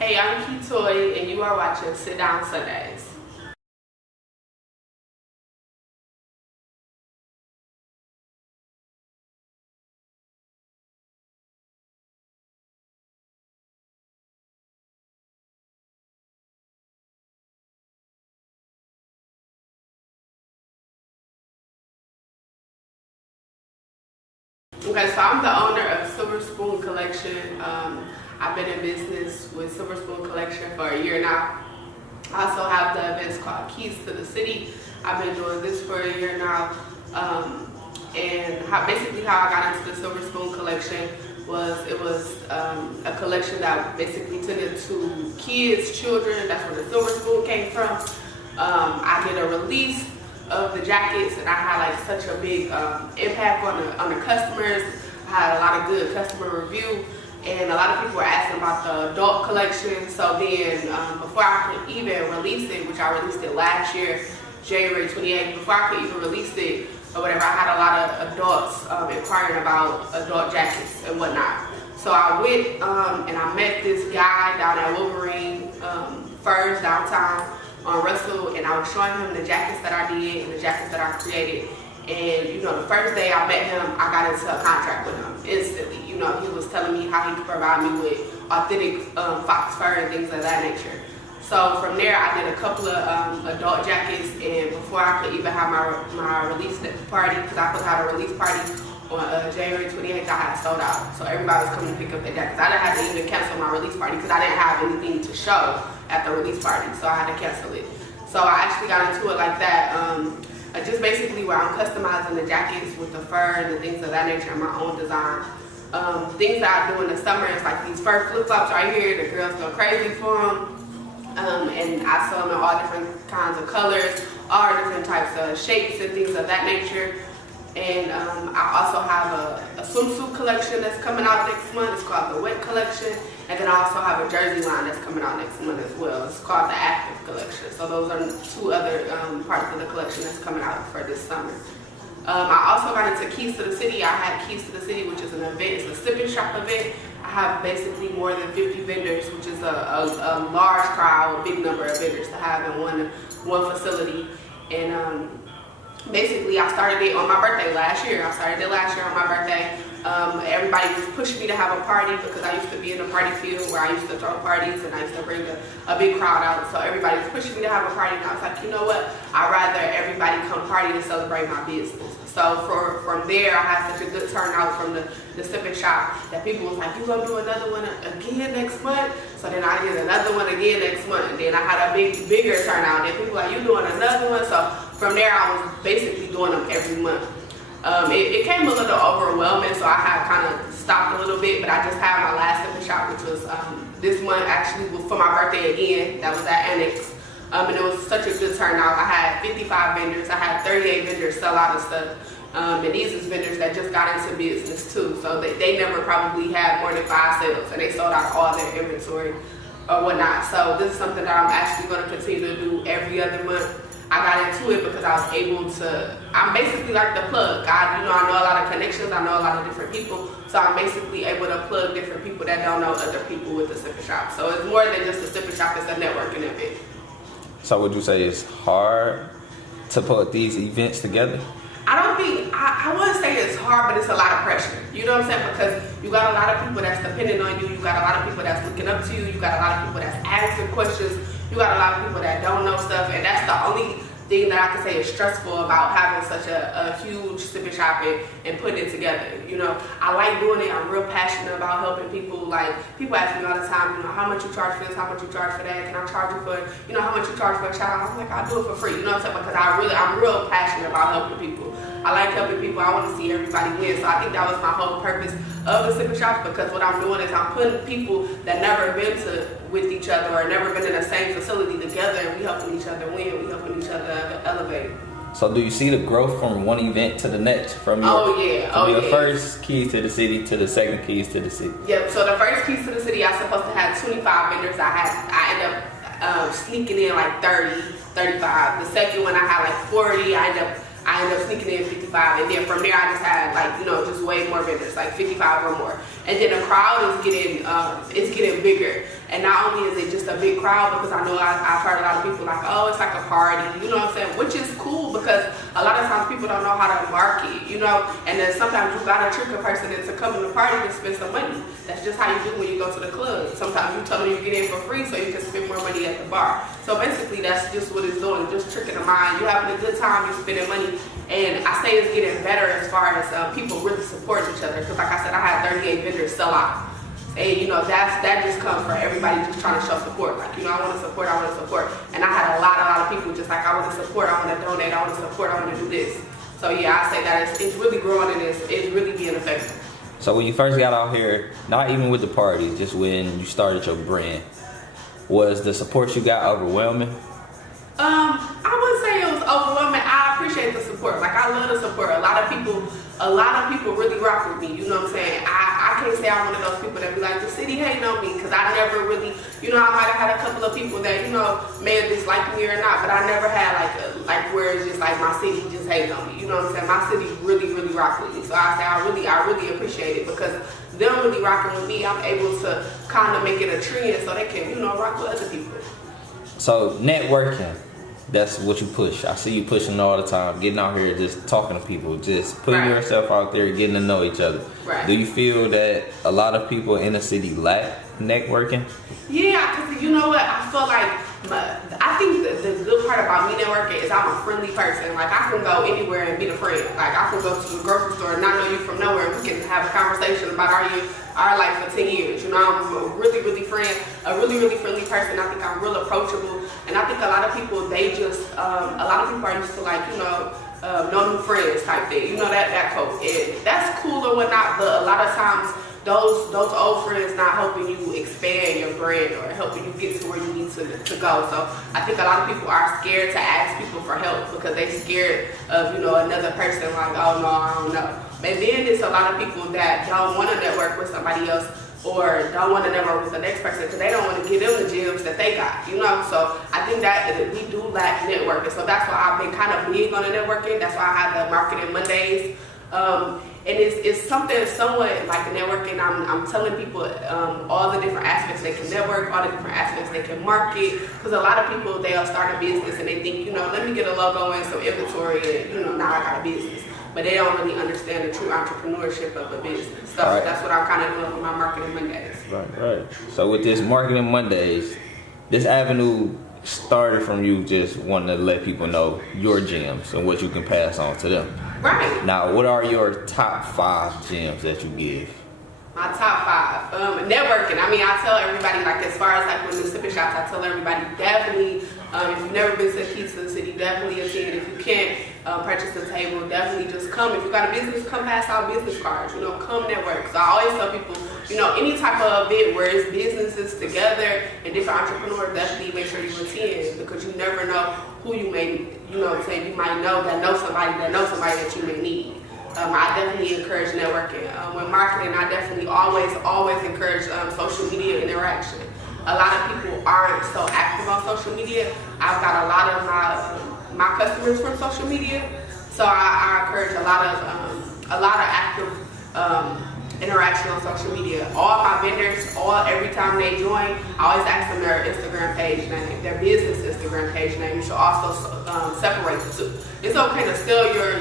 Hey, I'm Keyytoii, and you are watching Sit Down Sundays. Okay, so I'm the owner of Silver Spoon Collection. I've been in business with Silver Spoon Collection for a year now. I also have the events called Keys to the City. I've been doing this for a year now. Basically how I got into the Silver Spoon Collection was a collection that basically tended to kids, children. That's where the Silver Spoon came from. I did a release of the jackets, and I had like such a big impact on the customers. I had a lot of good customer review, and a lot of people were asking about the adult collection. So then before I could even release it, which I released it last year, January 28th, before I could even release it or whatever, I had a lot of adults inquiring about adult jackets and whatnot. So I went and I met this guy down at Wolverine Furs downtown on Russell, and I was showing him the jackets that I did and the jackets that I created. And you know, the first day I met him, I got into a contract with him instantly. You know, he was telling me how he could provide me with authentic fox fur and things of that nature. So from there, I did a couple of adult jackets, and before I could even have my release party, because I supposed to have a release party on January 28th, I had sold out. So everybody was coming to pick up their jackets. I didn't have to even cancel my release party because I didn't have anything to show at the release party, so I had to cancel it. So I actually got into it like that, just basically where I'm customizing the jackets with the fur and the things of that nature, my own design. Things that I do in the summer is like these fur flip-flops right here. The girls go crazy for them. And I sell them in all different kinds of colors, all different types of shapes and things of that nature. And I also have a swimsuit collection that's coming out next month. It's called the Wet Collection. And then I also have a jersey line that's coming out next month as well. It's called the Active Collection. So those are two other parts of the collection that's coming out for this summer. I also got into Keys to the City. I had Keys to the City, which is an event. It's a sip and shop event. I have basically more than 50 vendors, which is a large crowd, a big number of vendors to have in one facility. And basically, I started it on my birthday last year. I started it last year on my birthday. Everybody was pushing me to have a party because I used to be in a party field where I used to throw parties and I used to bring a big crowd out. So everybody was pushing me to have a party, and I was like, you know what? I'd rather everybody come party and celebrate my business. So from there, I had such a good turnout from the sip and shop that people was like, you gonna do another one again next month? So then I did another one again next month, and then I had a bigger turnout. And people were like, you doing another one? So from there, I was basically doing them every month. It came a little overwhelming, so I had kind of stopped a little bit, but I just had my last sip and shop, which was this month actually for my birthday again. That was at Annex. And it was such a good turnout. I had 55 vendors. I had 38 vendors sell out of stuff. And these is vendors that just got into business too. So they never probably had more than 5 sales, and they sold out all their inventory or whatnot. So this is something that I'm actually going to continue to do every other month. I got into it because I was able to, I'm basically like the plug. I know a lot of connections. I know a lot of different people. So I'm basically able to plug different people that don't know other people with the sip and shop. So it's more than just a sip and shop. It's a networking event. So would you say it's hard to put these events together? I wouldn't say it's hard, but it's a lot of pressure. You know what I'm saying? Because you got a lot of people that's dependent on you. You got a lot of people that's looking up to you. You got a lot of people that's asking questions. You got a lot of people that don't know stuff. And that's the only thing that I can say is stressful about having such a huge sip and shop and putting it together. You know, I like doing it. I'm real passionate about helping people. Like, people ask me all the time, you know, how much you charge for this, how much you charge for that, can I charge you for, you know, how much you charge for a child? I'm like, I'll do it for free. You know what I'm saying? Because I'm real passionate about helping people. I like helping people. I want to see everybody win. So I think that was my whole purpose of the sip and shop, because what I'm doing is I'm putting people that never been with each other or never been in the same facility together, and we helping each other win. We helping each other elevate. So do you see the growth from one event to the next? From your first Keys to the City to the second Keys to the City? Yep. So the first Keys to the City, I was supposed to have 25 vendors. I ended up sneaking in like 30, 35. The second one, I had like 40. I ended up sneaking in 55, and then from there I just had like, you know, just way more vendors, like 55 or more. And then the crowd is getting bigger. And not only is it just a big crowd, because I know I've heard a lot of people like, oh, it's like a party, you know what I'm saying? Which is cool, because a lot of times people don't know how to market, you know? And then sometimes you gotta trick a person into coming to the party to spend some money. That's just how you do when you go to the club. Sometimes you tell them you get in for free so you can spend more money at the bar. So basically that's just what it's doing, just tricking the mind. You're having a good time, you're spending money. And I say it's getting better as far as people really support each other. Because like I said, I had 38 vendors sell out. And you know, that just comes from everybody just trying to show support. Like, you know, I want to support. And I had a lot of people just like, I want to support, I want to donate, I want to support, I want to do this. So yeah, I say that it's really growing and it's really being effective. So when you first got out here, not even with the parties, just when you started your brand, was the support you got overwhelming? I wouldn't say it was overwhelming. I appreciate the support. Like, I love the support. A lot of people really rock with me. You know what I'm saying? I can't say I'm one of those people that be like, the city hating on me, because I never really, you know, I might have had a couple of people that, you know, may have disliked me or not, but I never had like where it's just like my city just hating on me. You know what I'm saying? My city really rock with me. So I say I really appreciate it, because them really rocking with me, I'm able to kind of make it a trend so they can, you know, rock with other people. So networking, that's what you push. I see you pushing all the time, getting out here, just talking to people, just putting yourself out there, getting to know each other. Right. Do you feel that a lot of people in the city lack networking? Yeah, because you know what? I feel like, I think the good part about me networking is I'm a friendly person. Like, I can go anywhere and meet a friend. Like, I can go to the grocery store and not know you from nowhere, and we can have a conversation about our life for 10 years. You know, I'm a really friendly person. I think I'm real approachable. And I think a lot of people, a lot of people are used to, like, you know, no new friends type thing. You know, that quote. And that's cool or whatnot, but a lot of times those old friends not helping you expand your brand or helping you get to where you need to go. So I think a lot of people are scared to ask people for help because they're scared of, you know, another person like, oh no, I don't know. And then there's a lot of people that don't want to network with somebody else or don't want to network with the next person because they don't want to give them the gems that they got, you know? So I think that we do lack networking. So that's why I've been kind of big on the networking. That's why I have the Marketing Mondays. And it's something somewhat like networking. I'm telling people all the different aspects they can network, all the different aspects they can market. Because a lot of people, they'll start a business and they think, you know, let me get a logo and some inventory and, you know, now I got a business. But they don't really understand the true entrepreneurship of a business. So that's what I'm kind of doing with my Marketing Mondays. Right. So with this Marketing Mondays, this avenue started from you just wanting to let people know your gems and what you can pass on to them. Right. Now, what are your top 5 gems that you give? My top 5. Networking. I mean, I tell everybody, like, as far as like when the sipping shops, I tell everybody definitely, if you've never been to Keyytoii City, definitely attend. If you can't purchase a table, definitely just come. If you got a business, come pass out business cards. You know, come network. So I always tell people, you know, any type of event where it's businesses together and different entrepreneurs, definitely make sure you attend because you never know who you may, you know what I'm saying, you might know somebody that you may need. I definitely encourage networking. With marketing, I definitely always encourage social media interaction. A lot of people aren't so active on social media. I've got a lot of my customers from social media, so I encourage a lot of active interaction on social media. All my vendors, every time they join, I always ask them their Instagram page name, their business Instagram page name. You should also separate the two. It's okay to sell your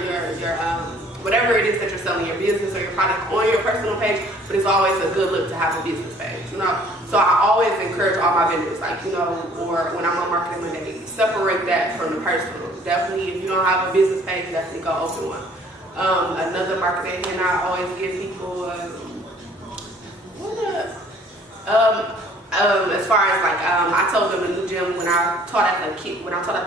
whatever it is that you're selling, your business or your product, on your personal page, but it's always a good look to have a business page, you know? So I always encourage all my vendors, like, you know, or when I'm on Marketing Monday, separate that from the personal. Definitely, if you don't have a business page, definitely go open one. Another marketing, and I always give people, as far as like, I told them the new gym when I taught at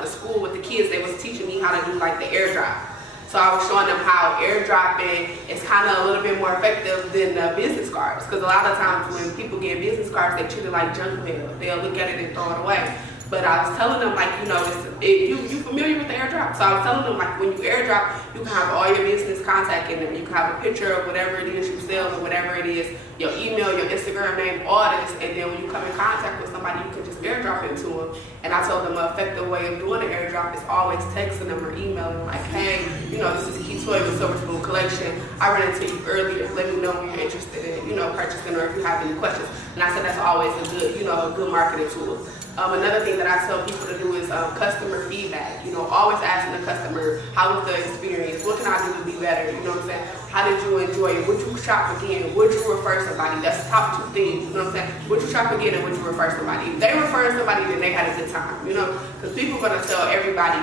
the school with the kids, they was teaching me how to do like the airdrop. So I was showing them how airdropping is kind of a little bit more effective than business cards. Because a lot of times when people get business cards, they treat it like junk mail. They'll look at it and throw it away. But I was telling them, like, you know, you familiar with the airdrop? So I was telling them, like, when you airdrop, you can have all your business contact in there. You can have a picture of whatever it is you sell or whatever it is, your email, your Instagram name, all this. And then when you come in contact with somebody, you can just airdrop it to them. And I told them an effective way of doing an airdrop is always texting them or emailing like, hey, this is Keyytoii with Silver Spoon Collection. I ran into you earlier. Let me know when you're interested in, purchasing or if you have any questions. And I said that's always a good marketing tool. Another thing that I tell people to do is customer feedback. Always asking the customer, how was the experience? What can I do to be better? You know what I'm saying? How did you enjoy it? Would you shop again? Would you refer somebody? That's the top 2 things. You know what I'm saying? Would you shop again and would you refer somebody? If they refer somebody, then they had a good time. Because people are gonna tell everybody,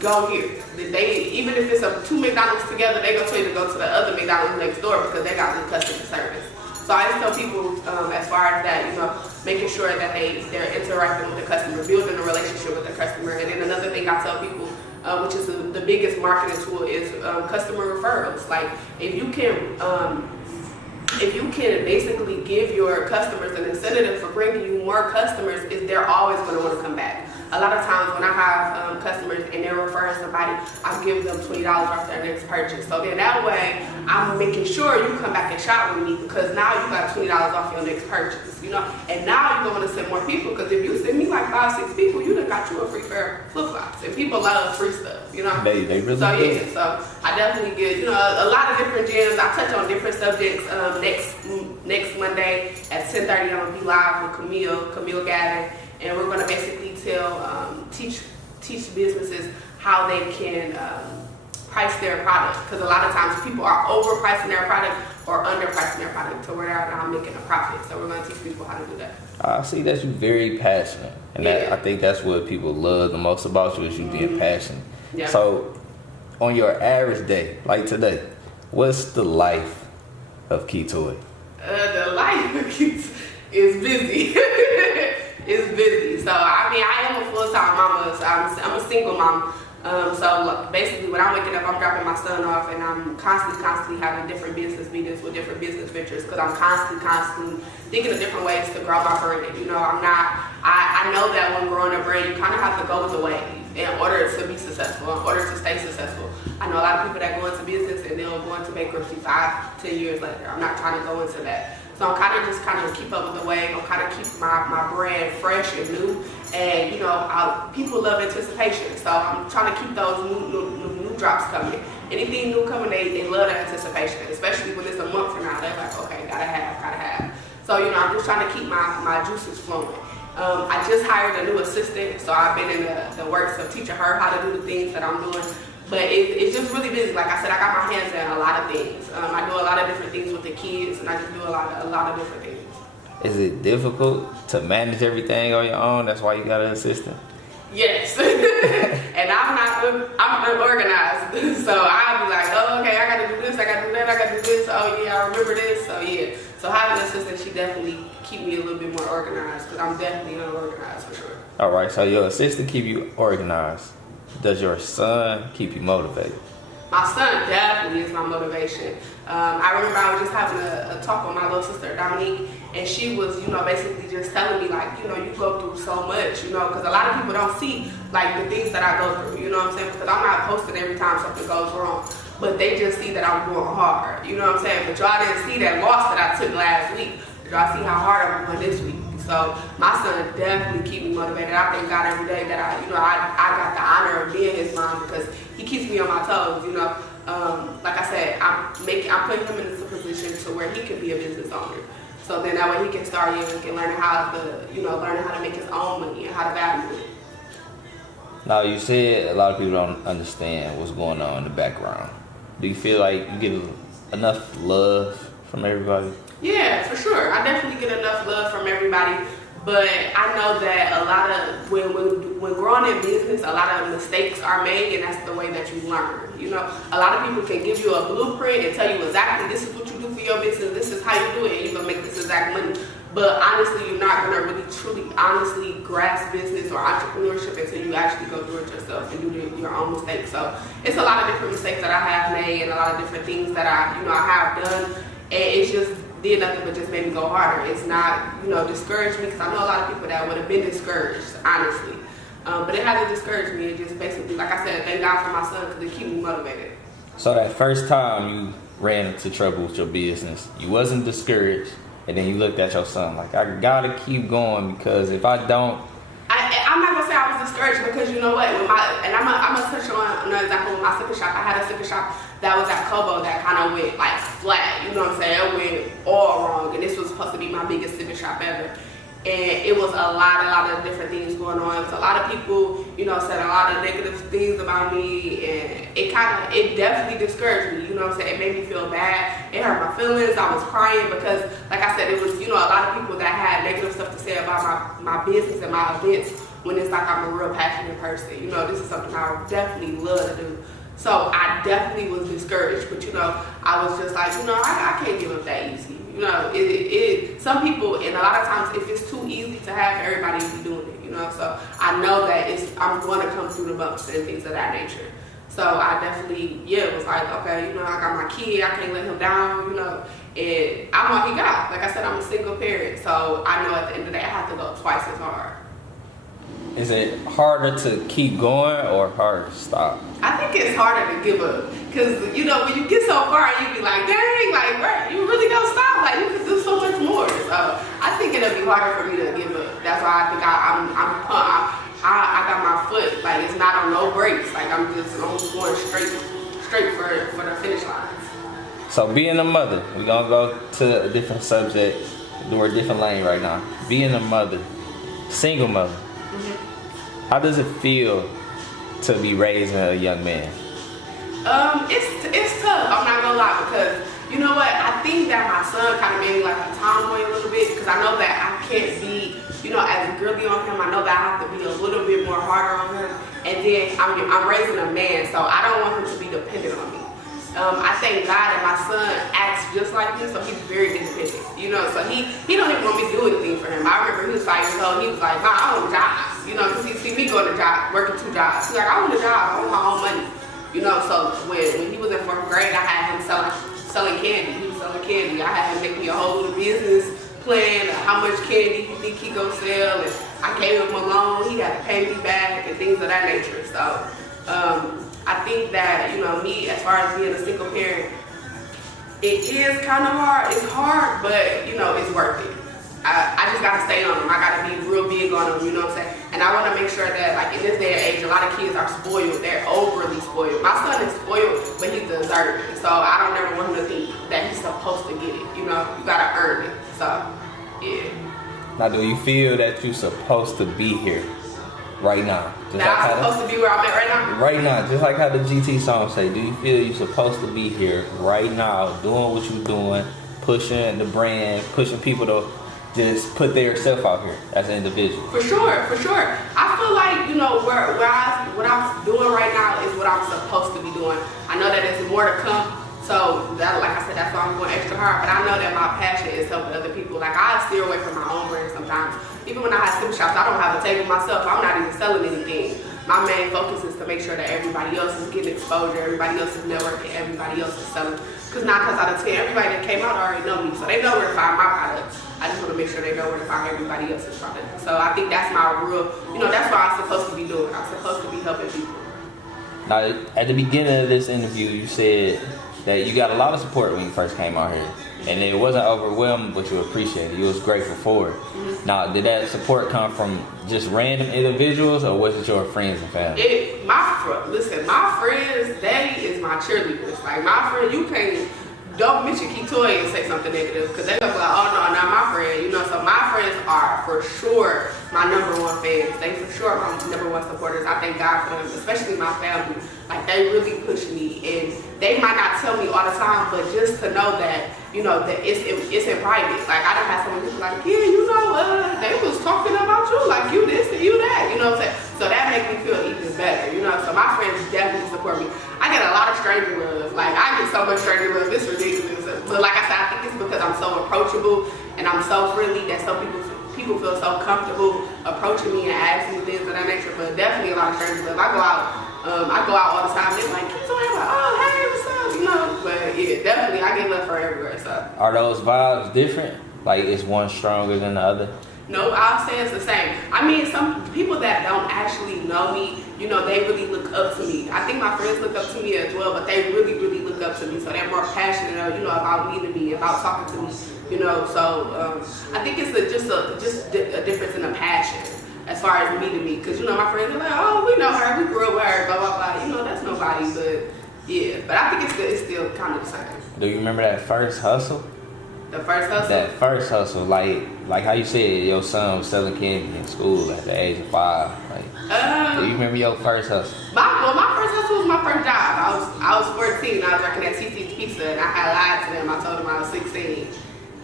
go here. Even if it's 2 McDonald's together, they gonna tell you to go to the other McDonald's next door because they got good customer service. So I just tell people, as far as that, making sure that they're interacting with the customer, building a relationship with the customer. And then another thing I tell people, which is the biggest marketing tool, is customer referrals. Like if you can basically give your customers an incentive for bringing you more customers, they're always going to want to come back. A lot of times when I have customers and they're referring somebody, I give them $20 off their next purchase. So then that way, I'm making sure you come back and shop with me because now you got $20 off your next purchase, And now you're going to send more people because if you send me like 5, 6 people, you done got you a free pair of flip-flops. And people love free stuff, They really do. So I definitely get, a lot of different gems. I touch on different subjects next Monday at 10:30. I'm going to be live with Camille Gavin. And we're going to basically teach businesses how they can price their product. Because a lot of times people are overpricing their product or underpricing their product to where they're not making a profit. So we're going to teach people how to do that. I see that you're very passionate. And I think that's what people love the most about you is you being passionate. Yeah. So on your average day, like today, what's the life of Keyytoii? The life of Keyytoii is busy. It's busy. So, I am a full-time mama. So I'm a single mom. So basically when I'm waking up, I'm dropping my son off and I'm constantly having different business meetings with different business ventures because I'm constantly thinking of different ways to grow my brand. I know that when growing a brand, you kind of have to go with the wave in order to be successful, in order to stay successful. I know a lot of people that go into business and they'll go into bankruptcy 5, 10 years later. I'm not trying to go into that. So I'm kind of keep up with the wave. I'm kind of keep my brand fresh and new. And people love anticipation. So I'm trying to keep those new drops coming. Anything new coming, they love the anticipation, especially when it's a month from now. They're like, okay, gotta have. So I'm just trying to keep my juices flowing. I just hired a new assistant, so I've been in the works of teaching her how to do the things that I'm doing. But it's just really busy. Like I said, I got my hands in a lot of things. I do a lot of different things with the kids, and I just do a lot of different things. Is it difficult to manage everything on your own? That's why you got an assistant? Yes. And I'm unorganized. So I'll be like, oh, okay, I got to do this, I got to do that, I got to do this. Oh, yeah, I remember this. So, yeah. So having an assistant, she definitely keep me a little bit more organized because I'm definitely unorganized for sure. All right, so your assistant keep you organized. Does your son keep you motivated? My son definitely is my motivation. I remember I was just having a talk with my little sister, Dominique, and she was, basically just telling me, like, you go through so much, because a lot of people don't see, like, the things that I go through, you know what I'm saying? Because I'm not posting every time something goes wrong, but they just see that I'm going hard, you know what I'm saying? But y'all didn't see that loss that I took last week. Y'all see how hard I'm going this week. So my son definitely keep me motivated. I thank God every day that I got the honor of being his mom because he keeps me on my toes. Like I said, I'm putting him in a position to where he can be a business owner. So then that way he can start and can learn how to make his own money and how to value it. Now you said a lot of people don't understand what's going on in the background. Do you feel like you get enough love from everybody? Yeah, for sure. I definitely get enough love from everybody, but I know that a lot of when growing in business, a lot of mistakes are made, and that's the way that you learn. A lot of people can give you a blueprint and tell you exactly this is what you do for your business, this is how you do it, and you're gonna make this exact money. But honestly, you're not gonna really truly honestly grasp business or entrepreneurship until you actually go through it yourself and do your own mistakes. So it's a lot of different mistakes that I have made and a lot of different things that I have done, and it's just did nothing but just made me go harder. It's not, discouraged me because I know a lot of people that would have been discouraged, honestly. But it hasn't discouraged me. It just basically, like I said, thank God for my son because it keeps me motivated. So that first time you ran into trouble with your business, you wasn't discouraged, and then you looked at your son like, I gotta keep going because if I don't... I'm not gonna say discouraged because you know what, with and I'm gonna touch on another example with my slipper shop. I had a slipper shop that was at Kobo that kind of went like flat, you know what I'm saying? It went all wrong, and this was supposed to be my biggest slipper shop ever. And it was a lot of different things going on. It was a lot of people, you know, said a lot of negative things about me, and it definitely discouraged me, you know what I'm saying? It made me feel bad. It hurt my feelings. I was crying because, like I said, it was, you know, a lot of people that had negative stuff to say about my business and my events when it's like I'm a real passionate person. You know, this is something I definitely love to do. So I definitely was discouraged, but you know, I was just like, you know, I can't give up that easy. You know, some people, and a lot of times if it's too easy to have, everybody be doing it, you know. So I know that I'm going to come through the bumps and things of that nature. So I definitely, was like, okay, you know, I got my kid, I can't let him down, you know, and I'm all he got. Like I said, I'm a single parent, so I know at the end of the day I have to go twice as hard. Is it harder to keep going or harder to stop? I think it's harder to give up, because you know when you get so far, you be like, dang, like right, you really gonna stop? Like you can do so much more. So I think it'll be harder for me to give up. That's why I think I got my foot, like it's not on no brakes. Like I'm going straight for the finish line. So being a mother, we're gonna go to a different subject, do a different lane right now. Being a mother, single mother. How does it feel to be raising a young man? It's tough. I'm not gonna lie, because you know what? I think that my son kind of made me like a tomboy a little bit, because I know that I can't be, you know, as girly on him. I know that I have to be a little bit more harder on him. And then I'm raising a man, so I don't want him to be dependent on me. I thank God that my son acts just like me, so he's very independent. You know, so he don't even want me to do anything for him. I remember he was 5 years old. He was like, "Mom, I want a job." You know, because he see me going to job, working 2 jobs. He's like, "I want a job. I want my own money." You know, so when he was in 4th grade, I had him selling candy. He was selling candy. I had him make me a whole little business plan of how much candy he think he gonna sell, and I gave him a loan. He had to pay me back and things of that nature. So I think that, you know, me, as far as being a single parent, it is kind of hard. It's hard, but, you know, it's worth it. I just got to stay on them. I got to be real big on them, you know what I'm saying? And I want to make sure that, like, in this day and age, a lot of kids are spoiled. They're overly spoiled. My son is spoiled, but he deserves it. So I don't ever want him to think that he's supposed to get it. You know, you got to earn it. So, yeah. Now, do you feel that you're supposed to be here right now? Now I'm supposed to be where I'm at right now? Right now, just like how the GT song say, do you feel you're supposed to be here right now, doing what you're doing, pushing the brand, pushing people to just put their self out here as an individual? For sure. I feel like, you know, what I'm doing right now is what I'm supposed to be doing. I know that there's more to come. So, that, like I said, that's why I'm going extra hard. But I know that my passion is helping other people. Like, I steer away from my own brand sometimes. Even when I have slip shops, I don't have a table myself. I'm not even selling anything. My main focus is to make sure that everybody else is getting exposure, everybody else is networking, everybody else is selling. Because 9 times out of 10, everybody that came out already know me. So they know where to find my product. I just want to make sure they know where to find everybody else's product. So I think that's my real, you know, that's what I'm supposed to be doing. I'm supposed to be helping people. Now, at the beginning of this interview, you said that you got a lot of support when you first came out here. And it wasn't overwhelming, but you appreciated it. You was grateful for it. Mm-hmm. Now, did that support come from just random individuals, or was it your friends and family? My friends, they is my cheerleaders. Like, my friend, don't mention Keyytoii and say something negative, because they're gonna be like, oh no, not my friend, you know. So my friends are for sure my #1 fans. They for sure my #1 supporters. I thank God for them, especially my family. Like, they really push me, and they might not tell me all the time, but just to know that, you know, that it's in private. Like, I done had someone who's like, yeah, you know, they was talking about you, like you this and you that, you know what I'm saying? So that makes me feel even better, you know. So my friends definitely support me. I get a lot of stranger love. Like, I get so much stranger love, it's ridiculous. But like I said, I think it's because I'm so approachable and I'm so friendly that some people feel so comfortable approaching me and asking me things of that nature. But definitely a lot of stranger love. I go out all the time. They're like, Keyytoii, I'm like, oh, hey, what's up? You know, but yeah, definitely, I get love for everywhere. So, are those vibes different? Like, is one stronger than the other? No, I'll say it's the same. I mean, some people that don't actually know me, you know, they really look up to me. I think my friends look up to me as well, but they really, really look up to me. So they're more passionate, you know, about me than me, about talking to me, you know. So I think it's just a difference in the passion as as far as me to me. Because, you know, my friends are like, oh, we know her, we grew up with her, blah, blah, blah. You know, that's nobody, but yeah. But I think it's still kind of the same. Do you remember that first hustle? The first hustle? That first hustle, like how you said your son was selling candy in school at the age of 5. Like, do you remember your first hustle? My first hustle was my first job. I was 14. I was working at TC's Pizza, and I had lied to them. I told them I was 16.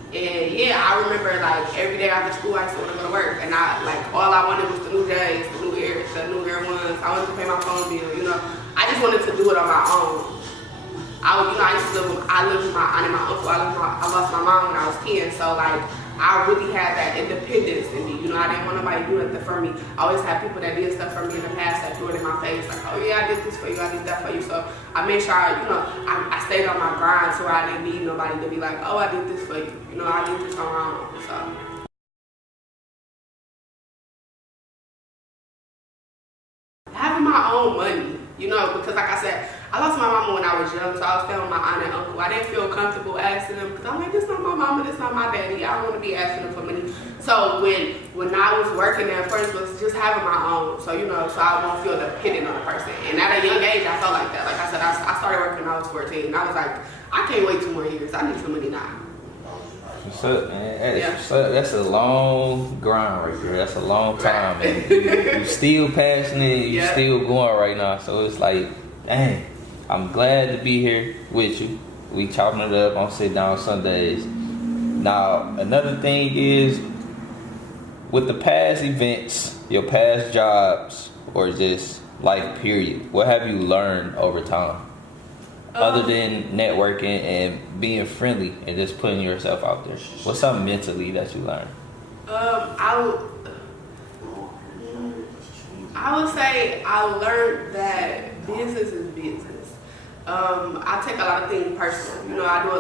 And yeah, I remember like every day after school, I used to want to go to work, and all I wanted was the new J's, the new Air Ones. I wanted to pay my phone bill. You know, I just wanted to do it on my own. I lived with my aunt and my uncle. I lost my mom when I was 10, so like I really had that independence in me. You know, I didn't want nobody to do nothing for me. I always had people that did stuff for me in the past that threw it in my face, like, oh yeah, I did this for you, I did that for you. So I made sure I stayed on my grind, so I didn't need nobody to be like, oh, I did this for you. You know, I did this on my own. So having my own money, you know, because like I said, I lost my mama when I was young, so I was staying with my aunt and uncle. I didn't feel comfortable asking them because I'm like, this not my mama, this not my daddy. I don't want to be asking them for money. So when I was working there, first was just having my own, so you know, so I won't feel dependent on a person. And at a young age, I felt like that. Like I said, I started working when I was 14. I was like, I can't wait 2 more years. I need some money now. What's up, man? That's a long grind right there. That's a long time, and you still passionate. You still going right now. So it's like, dang, I'm glad to be here with you. We chopping it up on sit down Sundays. Now, another thing is, with the past events, your past jobs, or just life period, what have you learned over time? Other than networking and being friendly and just putting yourself out there, what's something mentally that you learned? I would say I learned that business is business. I take a lot of things personal. You know, I do a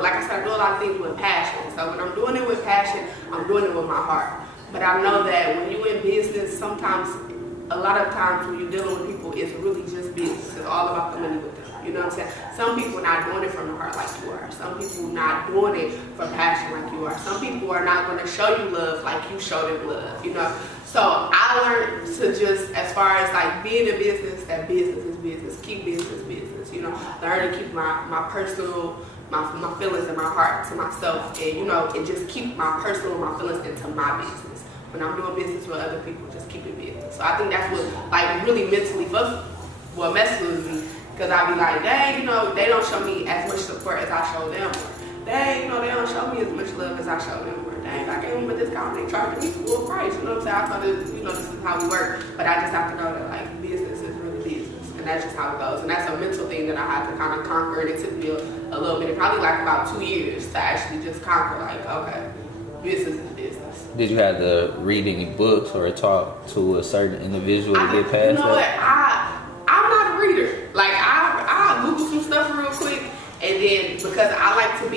lot of things with passion. So when I'm doing it with passion, I'm doing it with my heart. But I know that when you're in business, a lot of times when you're dealing with people, it's really just business. It's all about the money with them. You know what I'm saying? Some people not doing it from the heart like you are. Some people not doing it for passion like you are. Some people are not going to show you love like you show them love, you know? So I learned to just, as far as like being in business, that business is business. Keep business business, you know? Learn to keep my personal, my feelings in my heart to myself, and, you know, and just keep my personal, my feelings into my business. When I'm doing business with other people, just keep it business. So I think that's what, like, really mentally messes with me. Because I be like, dang, you know, they don't show me as much support as I show them. Or, dang, you know, they don't show me as much love as I show them. Or, dang, I gave them a discount and they charged me full price. You know what I'm saying? I thought, you know, this is how we work. But I just have to know that, like, business is really business. And that's just how it goes. And that's a mental thing that I had to kind of conquer. And it took me a little bit, probably like about 2 years to actually just conquer, like, okay, business is business. Did you have to read any books or talk to a certain individual to get past that? You know what? I'm not a reader. Like I Google some stuff real quick, and then because I like to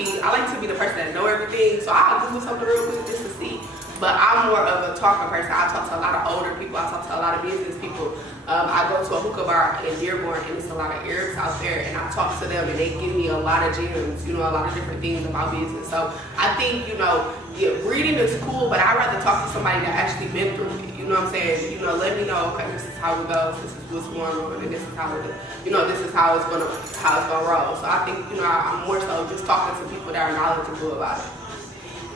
be the person that know everything, so I'll Google something real quick just to see. But I'm more of a talker person. I talk to a lot of older people. I talk to a lot of business people. I go to a hookah bar in Dearborn, and there's a lot of Arabs out there, and I talk to them, and they give me a lot of gems, you know, a lot of different things about business. So I think, you know, reading is cool, but I'd rather talk to somebody that actually been through it. You know what I'm saying? You know, let me know, okay, this is how it goes, this is what's going on, and this is how this is how it's gonna roll. So I think, you know, I'm more so just talking to people that are knowledgeable about it.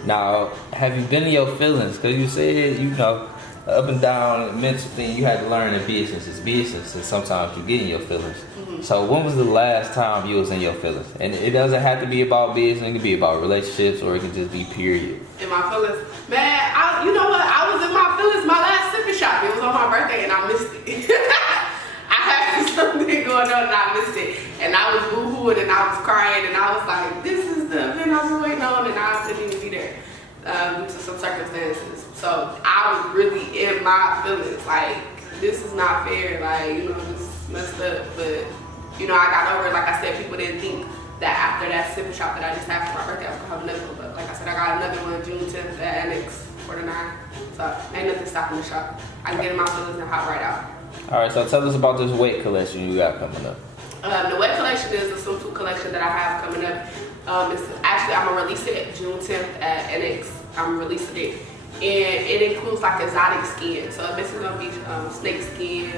Now, have you been in your feelings? Because you said, you know, up and down mental thing, you had to learn that business is business, and sometimes you get in your feelings. Mm-hmm. So when was the last time you was in your feelings? And it doesn't have to be about business, it can be about relationships, or it can just be period. In my feelings? Man, you know what? I was in my feelings my last sipping shop. It was on my birthday and I missed it. I had something going on and I missed it. And I was boo-hooing and I was crying and I was like, this is the event I've been waiting on, and I didn't even be there due to some circumstances. So I was really in my feelings, like, this is not fair, like, you know, this is messed up. But, you know, I got over it. Like I said, people didn't think that after that sipping shop that I just had for my birthday, I was gonna have another one. But like I said, I got another one June 10th at Annex 49. So ain't nothing stopping the shop. I can get in my feelings and hop right out. All right, so tell us about this weight collection you got coming up. The weight collection is a swimsuit collection that I have coming up. It's actually, I'm gonna release it June 10th at Annex. I'm releasing it, it includes like exotic skin. So it's basically gonna be snake skin,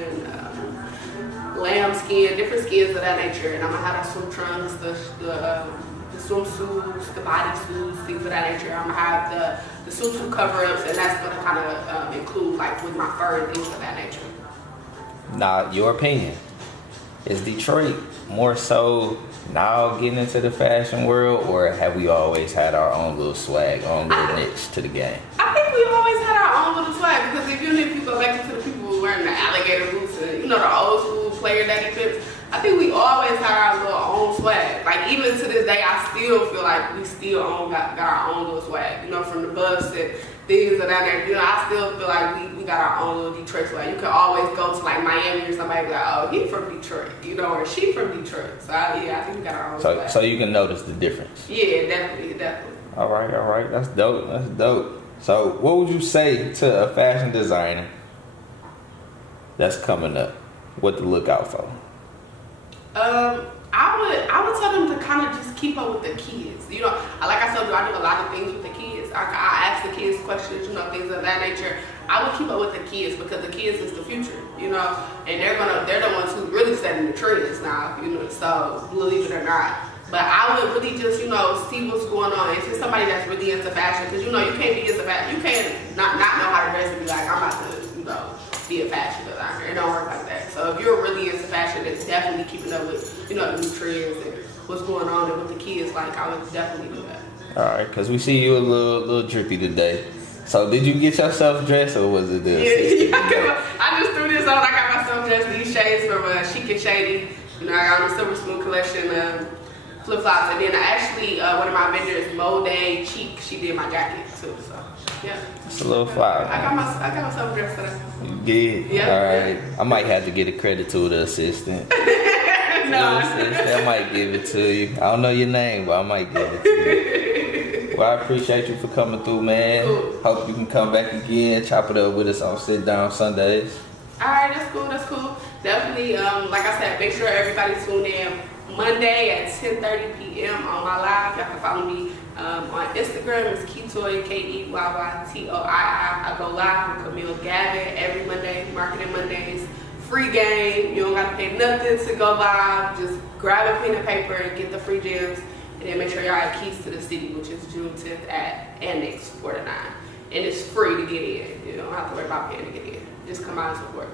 lamb skin, different skins of that nature. And I'm gonna have the swim trunks, the swimsuits, the bodysuits, things of that nature. I'm gonna have the swimsuit cover-ups, and that's gonna kind of include like with my fur and things of that nature. Now, your opinion, is Detroit more so now getting into the fashion world, or have we always had our own little swag, own little niche to the game? I think we've always had our own little swag, because even if you go back to the people who wearing the alligator boots and the old school player daddy fits, I think we always had our little own swag. Like even to this day, I still feel like we still got our own little swag. From the bus and things of that nature. I still feel like we got our own little Detroit swag. You can always go to like Miami or somebody and be like, oh, he from Detroit, or she from Detroit. So I think we got our own swag. So you can notice the difference. Yeah, definitely. All right. That's dope. So what would you say to a fashion designer that's coming up? What to look out for? I would tell them to kind of just keep up with the kids. Like I told you, I do a lot of things with the kids. I ask the kids questions, things of that nature. I would keep up with the kids, because the kids is the future, and they're the ones who really setting the trends now, so believe it or not. But I would really just, see what's going on. If it's somebody that's really into fashion, because you can't be into fashion, you can't not know how to dress and be like, I'm about to, be a fashion designer. It don't work like that. So if you're really into fashion, it's definitely keeping up with, the new trends and what's going on and what the kids like. I would definitely do that. All right, because we see you a little drippy today. So did you get yourself dressed, or was it this? Yeah, I just threw this on. I got myself dressed. These shades from Chic and Shady. I got the Silver Spoon collection. Flip-flops, and then one of my vendors, Moday Cheek, she did my jacket too. So yeah, it's a little fire. I got myself dressed for that. You did? Yeah. All right. I might have to get a credit to the assistant. No. I might give it to you. I don't know your name, but I might give it to you. Well, I appreciate you for coming through, man. Cool. Hope you can come back again, chop it up with us on Sit Down Sundays. All right, that's cool. Definitely, like I said, make sure everybody tune in Monday at 10:30 p.m. on my live. Y'all can follow me on Instagram. It's Keyytoii, Keyytoii. I go live with Camille Gavin every Monday, Marketing Mondays. Free game. You don't got to pay nothing to go live. Just grab a pen and paper and get the free gems. And then make sure y'all have Keys to the City, which is June 10th at Annex 4 to 9. And it's free to get in. You don't have to worry about paying to get in. Just come out and support.